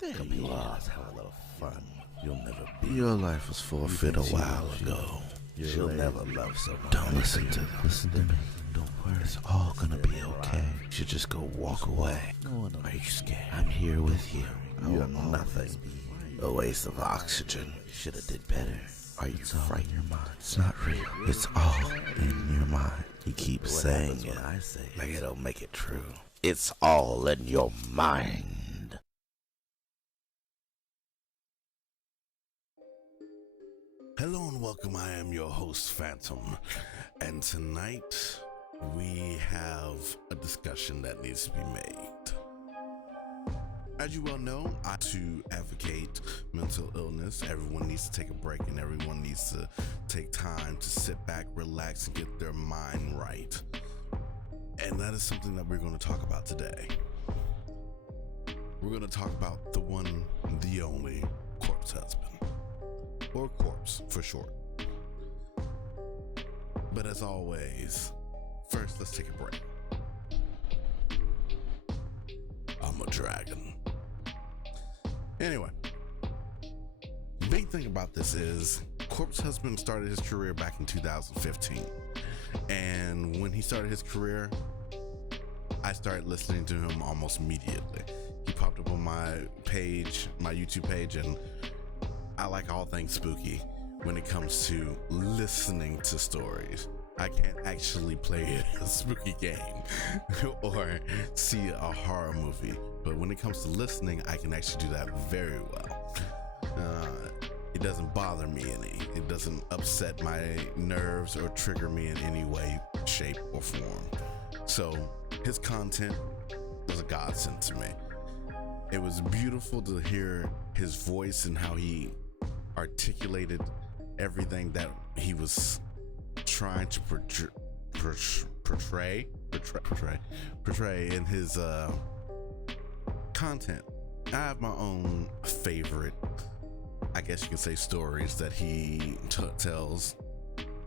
There Come you here, are. let's have a little fun. You'll never be. Your life was forfeit a while ago. She'll never love someone. Don't listen to them. Listen to me. Don't worry. It's all gonna be okay. You should just go walk away. Are you scared? I'm here with you. You're nothing. A waste of oxygen. Should have did better. Are you frightened? Your mind. It's not real. It's all in your mind. You keep saying it. I say like it don't make it true. It's all in your mind. Hello and welcome. I am your host, Phantom, and tonight we have a discussion that needs to be made. As you well know, to advocate mental illness, everyone needs to take a break and everyone needs to take time to sit back, relax, and get their mind right. And that is something that we're going to talk about today. We're going to talk about the one, the only corpse husband. Or corpse for short. But as always, first let's take a break. I'm a dragon. Anyway, the big thing about this is Corpse Husband started his career back in 2015. And when he started his career, I started listening to him almost immediately. He popped up on my page, my YouTube page, and I like all things spooky when it comes to listening to stories. I can't actually play a spooky game or see a horror movie, but when it comes to listening, I can actually do that very well. It doesn't bother me any. It doesn't upset my nerves or trigger me in any way, shape, or form. So his content was a godsend to me. It was beautiful to hear his voice and how he articulated everything that he was trying to portray in his content. I have my own favorite, I guess you could say, stories that he tells,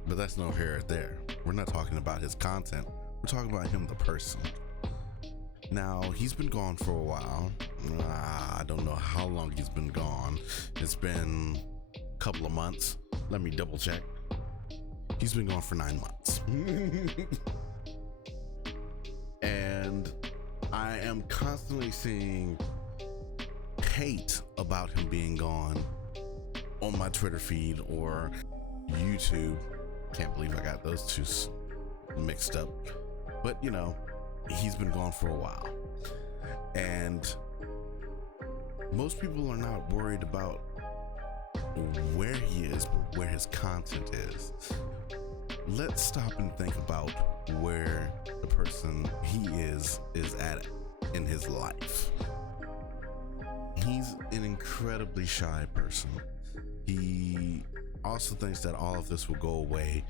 but that's no here or there. We're not talking about his content. We're talking about him, the person. Now, he's been gone for a while. I don't know how long he's been gone. It's been a couple of months. Let me double check. He's been gone for 9 months. And I am constantly seeing hate about him being gone on my Twitter feed or YouTube. Can't believe I got those two mixed up. But, you know, he's been gone for a while. And most people are not worried about where he is, but where his content is. Let's stop and think about where the person he is at in his life. He's an incredibly shy person. He also thinks that all of this will go away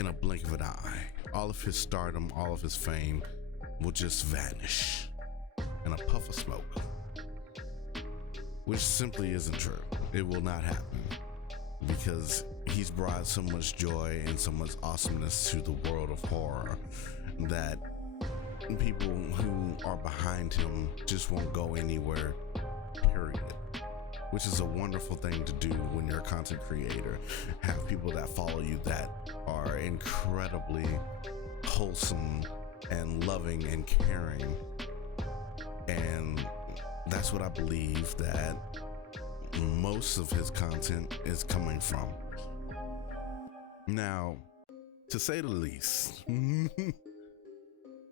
in a blink of an eye. All of his stardom, all of his fame will just vanish in a puff of smoke. Which simply isn't true. It will not happen, because he's brought so much joy and so much awesomeness to the world of horror that people who are behind him just won't go anywhere, period. Which is a wonderful thing to do when you're a content creator. Have people that follow you that are incredibly wholesome and loving and caring. And that's what I believe that most of his content is coming from. Now, to say the least,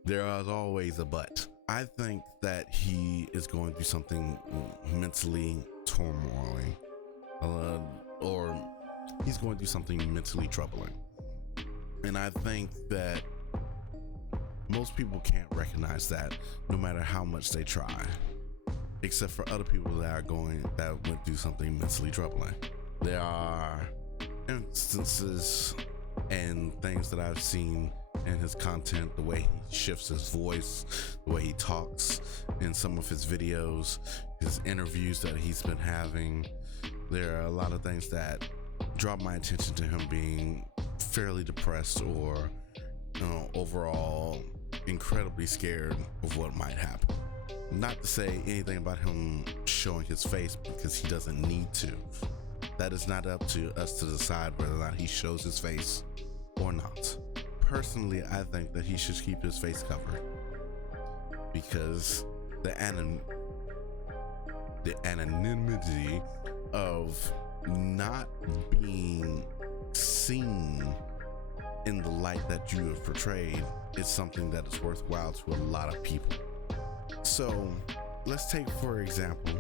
there is always a but. I think that he is going through something mentally turmoiling, or he's going through something mentally troubling. And I think that most people can't recognize that, no matter how much they try, except for other people that went through something mentally troubling. There are instances and things that I've seen in his content, the way he shifts his voice, the way he talks in some of his videos, his interviews that he's been having. There are a lot of things that draw my attention to him being fairly depressed or overall incredibly scared of what might happen. Not to say anything about him showing his face, because he doesn't need to. That is not up to us to decide whether or not he shows his face or not. Personally, I think that he should keep his face covered, because the anonymity of not being seen in the light that you have portrayed is something that is worthwhile to a lot of people. So let's take, for example,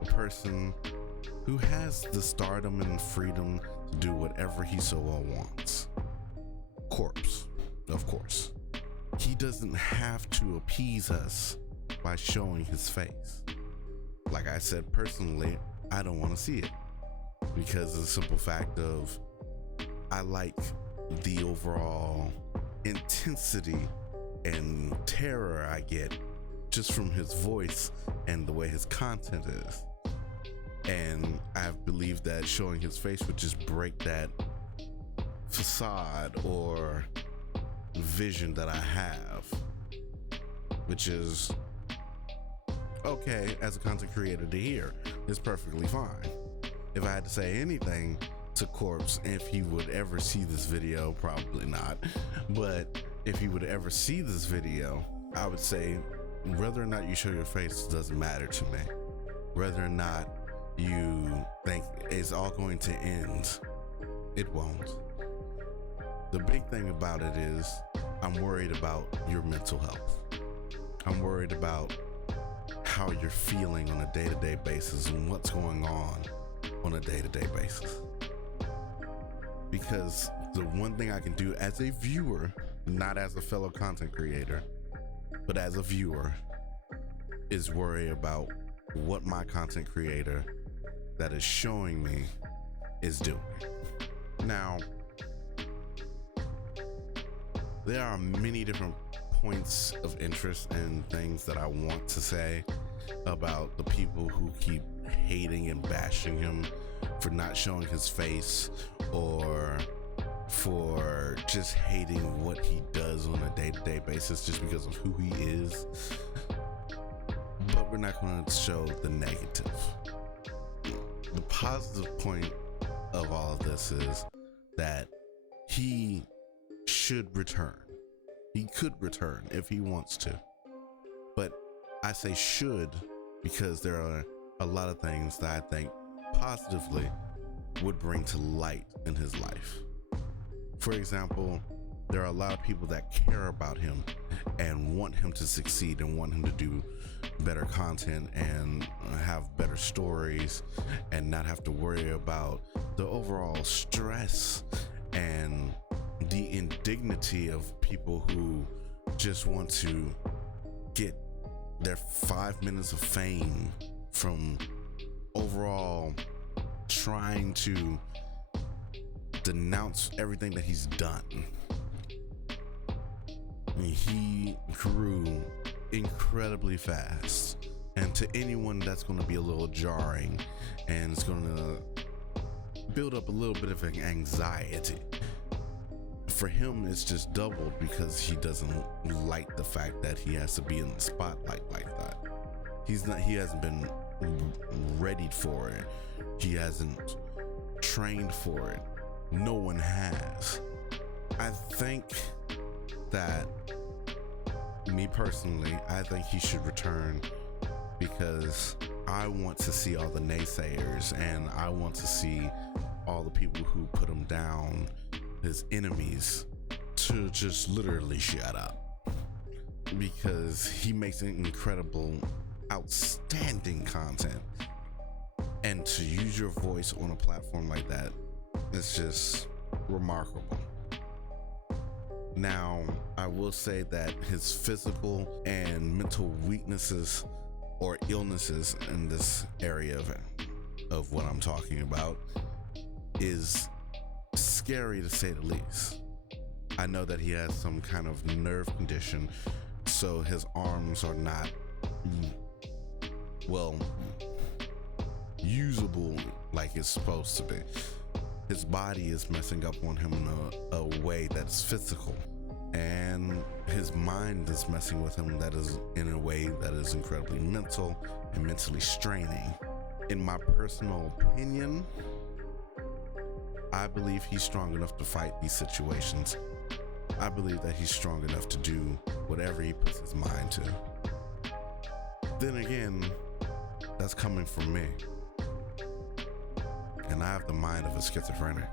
a person who has the stardom and freedom to do whatever he so well wants. Corspe, of course. He doesn't have to appease us by showing his face. Like I said, personally, I don't want to see it, because of the simple fact of I like the overall intensity and terror I get just from his voice and the way his content is. And I believe that showing his face would just break that facade or vision that I have, which is okay as a content creator to hear. It's perfectly fine. If I had to say anything to Corspe, if he would ever see this video, probably not, but if he would ever see this video, I would say whether or not you show your face doesn't matter to me. Whether or not you think it's all going to end, it won't. The big thing about it is I'm worried about your mental health. I'm worried about how you're feeling on a day-to-day basis and what's going on a day-to-day basis. Because the one thing I can do as a viewer, not as a fellow content creator, but as a viewer, is worry about what my content creator that is showing me is doing. Now, there are many different points of interest and things that I want to say about the people who keep hating and bashing him for not showing his face, or for just hating what he does on a day-to-day basis just because of who he is. But we're not going to show the negative. The positive point of all of this is that he should return. He could return if he wants to. But I say should because there are a lot of things that I think positively would bring to light in his life. For example, there are a lot of people that care about him and want him to succeed and want him to do better content and have better stories and not have to worry about the overall stress and the indignity of people who just want to get their 5 minutes of fame from overall trying to denounce everything that he's done. I mean, he grew incredibly fast, and to anyone that's going to be a little jarring and it's going to build up a little bit of an anxiety. For him, it's just doubled because he doesn't like the fact that he has to be in the spotlight like that. He hasn't been readied for it. He hasn't trained for it. No one has. I think that, me personally, I think he should return because I want to see all the naysayers and I want to see all the people who put him down, his enemies, to just literally shut up, because he makes incredible, outstanding content, and to use your voice on a platform like that, it's just remarkable. Now, I will say that his physical and mental weaknesses or illnesses in this area of what I'm talking about is scary to say the least. I know that he has some kind of nerve condition, so his arms are not, well, usable like it's supposed to be. His body is messing up on him in a way that's physical. and his mind is messing with him, that is in a way that is incredibly mental and mentally straining. In my personal opinion, I believe he's strong enough to fight these situations. I believe that he's strong enough to do whatever he puts his mind to. Then again, that's coming from me. And I have the mind of a schizophrenic.